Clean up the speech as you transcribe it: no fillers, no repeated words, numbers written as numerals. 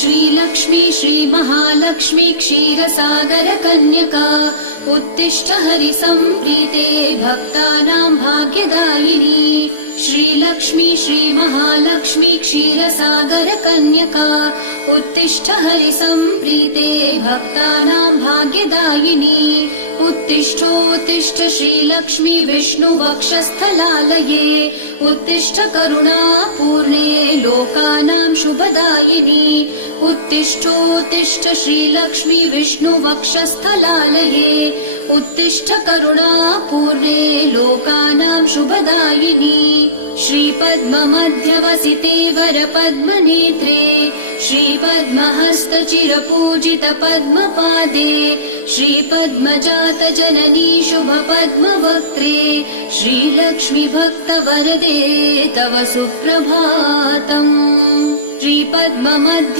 श्रीलक्ष्मी श्रीमहालक्ष्मी क्षीरसागर कन्यका उत्तिष्ठ हरिसम्प्रीते भक्तानां भाग्यदायिनी श्रीलक्ष्मी श्रीमहालक्ष्मी क्षीरसागर कन्यका उत्तिष्ठ हरिसम्प्रीते भक्तानां भाग्यदायिनी उत्तिष्ठोत्तिष्ठ श्रीलक्ष्मी विष्णुवक्षस्थलालये उत्तिष्ठ करुणापूर्णे लोकानां शुभदायिनी उत्तिष्ठोत्तिष्ठ श्रीलक्ष्मी विष्णुवक्षस्थलालये उत्तिष्ठ करुणापूर्णे लोकानां शुभदायिनी श्रीपद्ममध्यवसिते वरपद्मनेत्रे श्रीपद्महस्तचिरपूजित पद्मपादे श्रीपद्मजातजननी शुभपद्मवक्त्रे श्रीलक्ष्मी भक्तवरदे तव सुप्रभातम्। श्रीपद्ममध्य